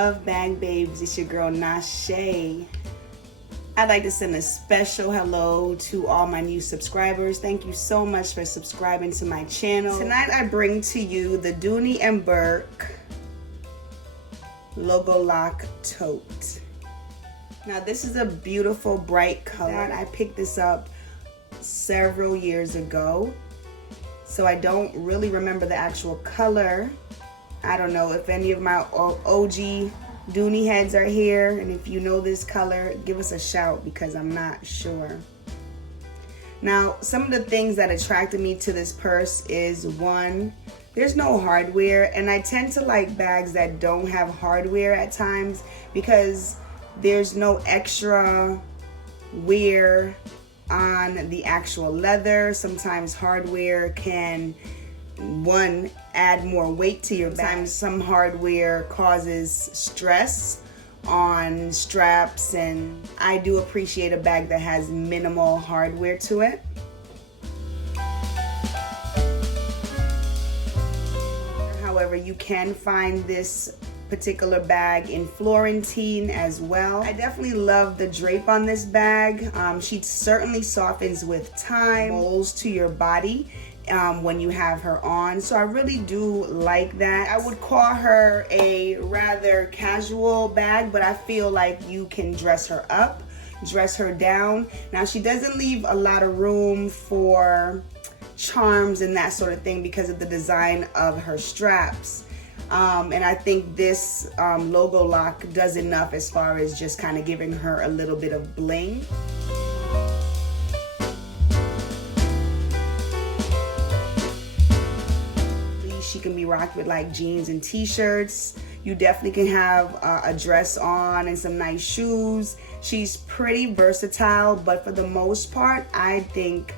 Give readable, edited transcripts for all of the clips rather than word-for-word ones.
love bag babes? It's your girl Nashe. I'd like to send a special hello to all my new subscribers. Thank you so much for subscribing to my channel. Tonight I bring to you the Dooney and Bourke Logo Lock Tote. Now this is a beautiful bright color. I picked this up several years ago, so I don't really remember the actual color. I don't know if any of my OG Dooney heads are here, and if you know this color, give us a shout because I'm not sure. Now, some of the things that attracted me to this purse is, one, there's no hardware, and I tend to like bags that don't have hardware at times because there's no extra wear on the actual leather. Sometimes hardware can, one, add more weight to your bag. Sometimes some hardware causes stress on straps, and I do appreciate a bag that has minimal hardware to it. However, you can find this particular bag in Florentine as well. I definitely love the drape on this bag. She certainly softens with time, molds to your body when you have her on, so I really do like that. I would call her a rather casual bag, but I feel like you can dress her up, dress her down. Now she doesn't leave a lot of room for charms and that sort of thing because of the design of her straps. And I think this logo lock does enough as far as just kind of giving her a little bit of bling. She can be rocked with like jeans and t-shirts. You definitely can have a dress on and some nice shoes. She's pretty versatile, but for the most part, I think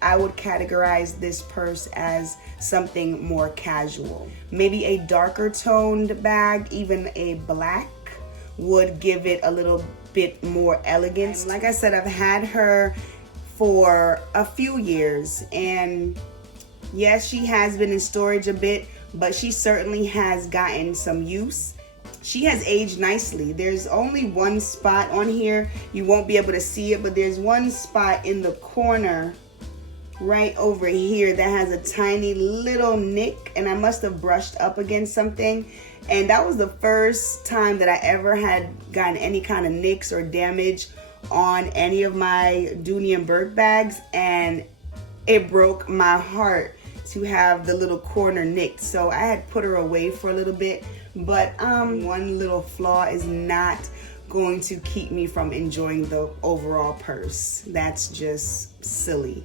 I would categorize this purse as something more casual. Maybe a darker toned bag, even a black, would give it a little bit more elegance. Like I said, I've had her for a few years, and yes, she has been in storage a bit, but she certainly has gotten some use. She has aged nicely. There's only one spot on here. You won't be able to see it, but there's one spot in the corner right over here that has a tiny little nick, and I must have brushed up against something. And that was the first time that I ever had gotten any kind of nicks or damage on any of my Dooney and Bourke bags, and it broke my heart to have the little corner nicked. So I had put her away for a little bit, but one little flaw is not going to keep me from enjoying the overall purse. That's just silly.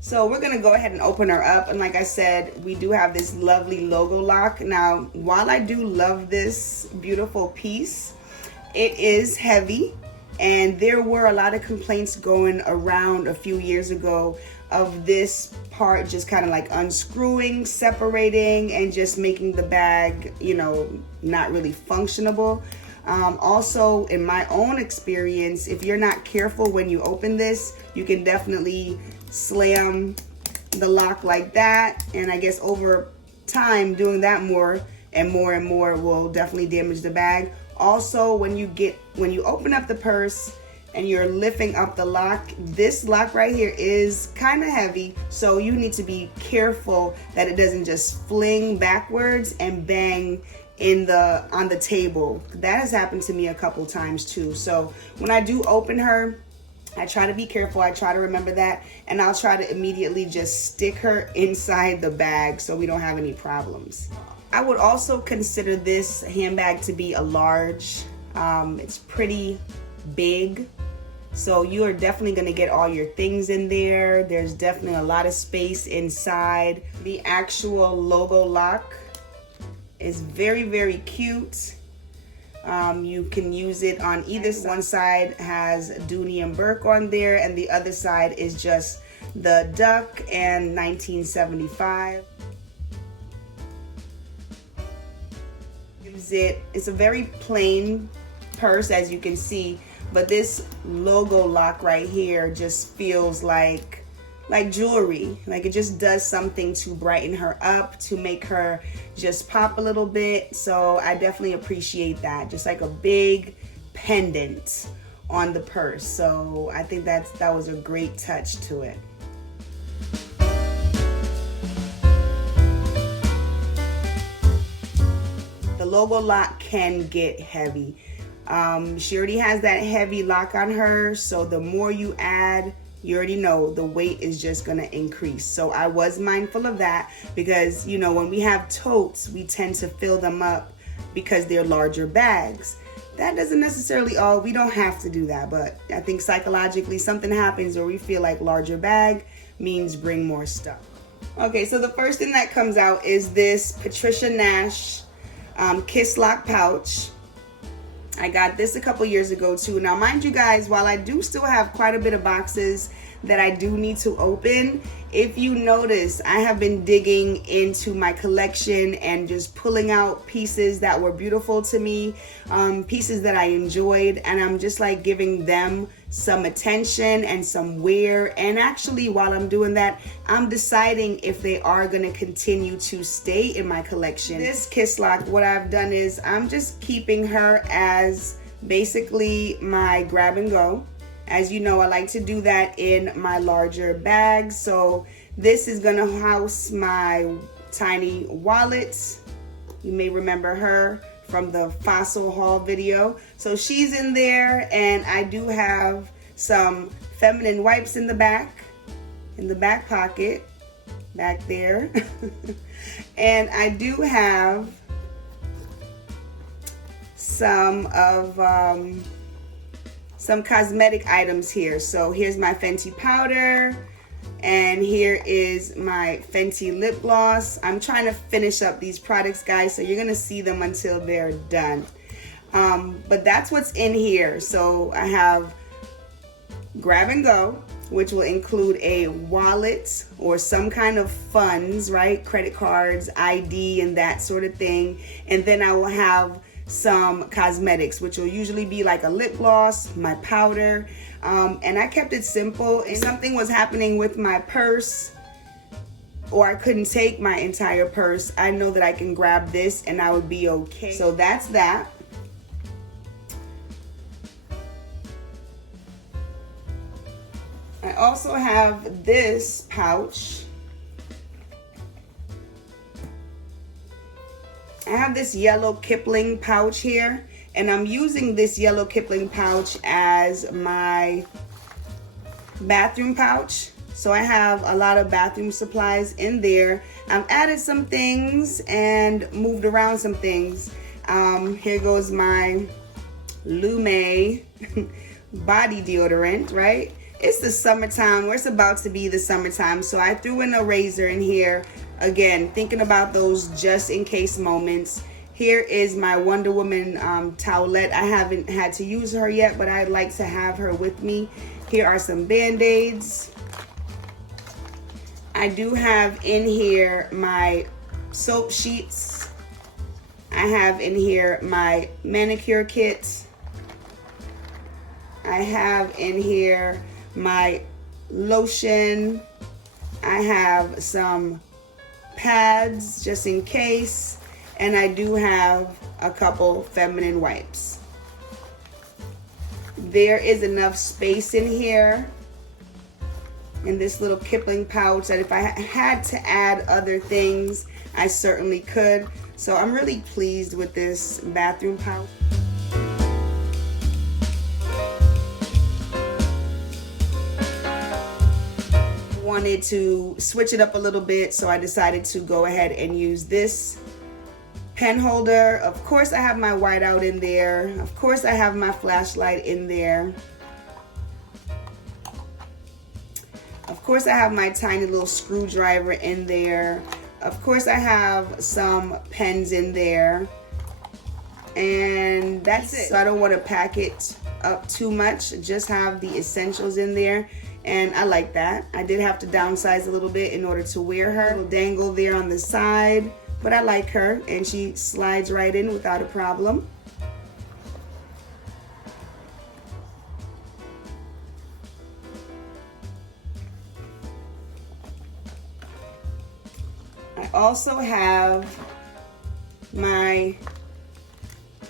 So we're gonna go ahead and open her up, and like I said, we do have this lovely logo lock. Now, while I do love this beautiful piece, it is heavy, and there were a lot of complaints going around a few years ago of this part just kind of like unscrewing, separating, and just making the bag, you know, not really functionable. Also, in my own experience, if you're not careful when you open this, you can definitely slam the lock like that, and I guess over time doing that more and more and more will definitely damage the bag. Also, when you open up the purse and you're lifting up the lock, this lock right here is kind of heavy, so you need to be careful that it doesn't just fling backwards and bang on the table. That has happened to me a couple times too. So when I do open her, I try to be careful. I try to remember that, and I'll try to immediately just stick her inside the bag so we don't have any problems. I would also consider this handbag to be a large. It's pretty big, so you are definitely going to get all your things in there. There's definitely a lot of space inside. The actual logo lock is very, very cute. You can use it on either side. One side has Dooney and Bourke on there, and the other side is just the duck and 1975. It's a very plain purse, as you can see, but this logo lock right here just feels like like jewelry. Like it just does something to brighten her up, to make her just pop a little bit. So I definitely appreciate that. Just like a big pendant on the purse. So I think that was a great touch to it. The logo lock can get heavy. She already has that heavy lock on her, so the more you add, you already know the weight is just gonna increase. So I was mindful of that because, you know, when we have totes, we tend to fill them up because they're larger bags. That doesn't necessarily, we don't have to do that, but I think psychologically something happens where we feel like larger bag means bring more stuff. Okay, so the first thing that comes out is this Patricia Nash Kiss Lock pouch. I got this a couple years ago too. Now mind you guys, while I do still have quite a bit of boxes that I do need to open, if you notice, I have been digging into my collection and just pulling out pieces that were beautiful to me, pieces that I enjoyed, and I'm just like giving them some attention and some wear. And actually, while I'm doing that, I'm deciding if they are going to continue to stay in my collection. This Kiss Lock, what I've done is I'm just keeping her as basically my grab and go. As you know, I like to do that in my larger bags. So this is gonna house my tiny wallet. You may remember her from the fossil haul video. So she's in there, and I do have some feminine wipes in the back pocket, back there. And I do have some cosmetic items here. So here's my Fenty powder, and here is my Fenty lip gloss. I'm trying to finish up these products, guys, so you're gonna see them until they're done. But that's what's in here. So I have grab and go, which will include a wallet or some kind of funds, right? Credit cards, ID, and that sort of thing. And then I will have some cosmetics, which will usually be like a lip gloss, my powder, and I kept it simple. If something was happening with my purse, or I couldn't take my entire purse, I know that I can grab this and I would be okay. So that's that. I also have this pouch. I have this yellow Kipling pouch here, and I'm using this yellow Kipling pouch as my bathroom pouch. So I have a lot of bathroom supplies in there. I've added some things and moved around some things. Here goes my Lume body deodorant, right? It's the summertime, where it's about to be the summertime. So I threw in a razor in here. Again, thinking about those just in case moments. Here is my Wonder Woman towelette. I haven't had to use her yet, but I'd like to have her with me. Here are some Band-Aids. I do have in here my soap sheets. I have in here my manicure kit. I have in here my lotion. I have some pads just in case, and I do have a couple feminine wipes. There is enough space in here in this little Kipling pouch that if I had to add other things, I certainly could. So I'm really pleased with this bathroom pouch. Wanted to switch it up a little bit, so I decided to go ahead and use this pen holder. Of course I have my whiteout in there. Of course I have my flashlight in there. Of course I have my tiny little screwdriver in there. Of course I have some pens in there. And that's it. So I don't want to pack it up too much. Just have the essentials in there. And I like that. I did have to downsize a little bit in order to wear her. A little dangle there on the side, but I like her, and she slides right in without a problem. I also have my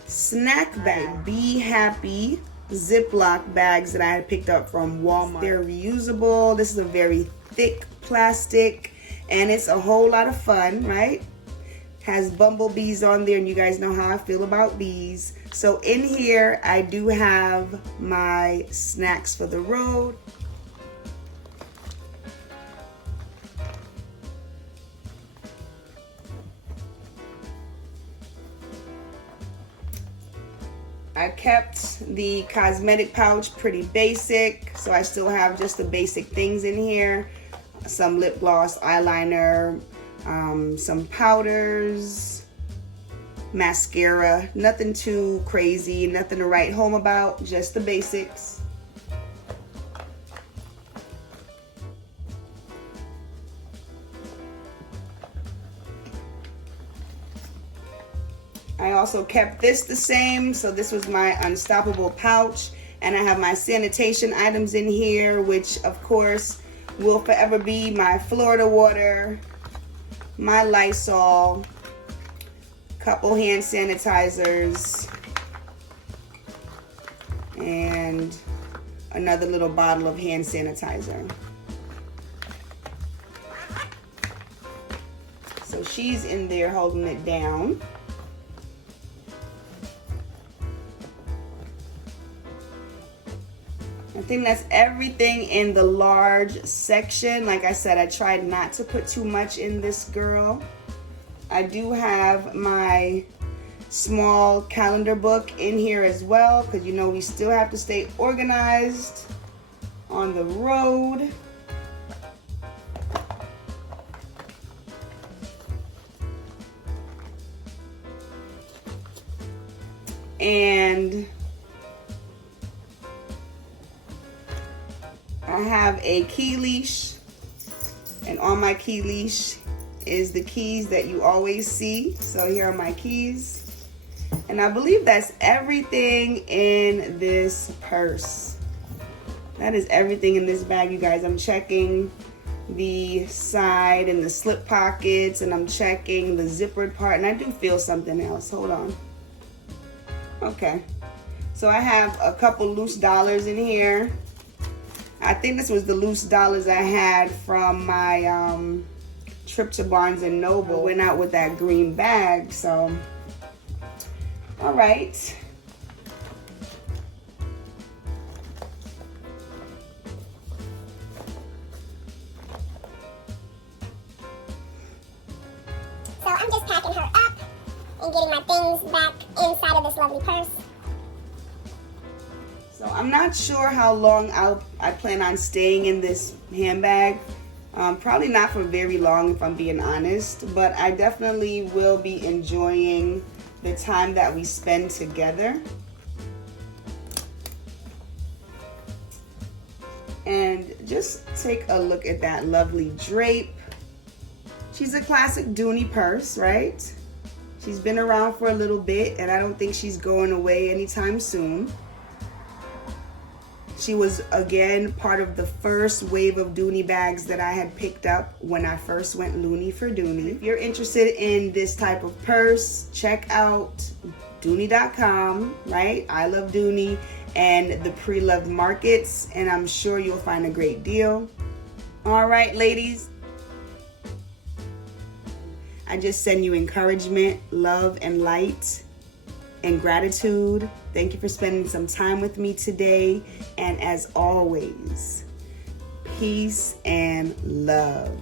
snack bag, Be Happy Ziploc bags that I had picked up from Walmart. They're reusable. This is a very thick plastic and it's a whole lot of fun, right? Has bumblebees on there, and you guys know how I feel about bees. So in here I do have my snacks for the road. I kept the cosmetic pouch pretty basic, so I still have just the basic things in here. Some lip gloss, eyeliner, some powders, mascara. Nothing too crazy, nothing to write home about, just the basics. I also kept this the same, so this was my unstoppable pouch, and I have my sanitation items in here, which of course will forever be my Florida water, my Lysol, couple hand sanitizers, and another little bottle of hand sanitizer. So she's in there holding it down. I think that's everything in the large section. Like I said, I tried not to put too much in this girl. I do have my small calendar book in here as well, because you know we still have to stay organized on the road. And I have a key leash, and on my key leash is the keys that you always see. So here are my keys, and I believe that's everything in this purse. That is everything in this bag, you guys. I'm checking the side and the slip pockets, and I'm checking the zippered part, and I do feel something else. Hold on. Okay, so I have a couple loose dollars in here. I think this was the loose dollars I had from my trip to Barnes & Noble. Went out with that green bag, so all right. So I'm just packing her up and getting my things back inside of this lovely purse. So I'm not sure how long I plan on staying in this handbag. Probably not for very long, if I'm being honest, but I definitely will be enjoying the time that we spend together. And just take a look at that lovely drape. She's a classic Dooney purse, right? She's been around for a little bit, and I don't think she's going away anytime soon. She was, again, part of the first wave of Dooney bags that I had picked up when I first went loony for Dooney. If you're interested in this type of purse, check out Dooney.com, right? I love Dooney and the pre-loved markets, and I'm sure you'll find a great deal. All right, ladies. I just send you encouragement, love, and light, and gratitude. Thank you for spending some time with me today. And as always, peace and love.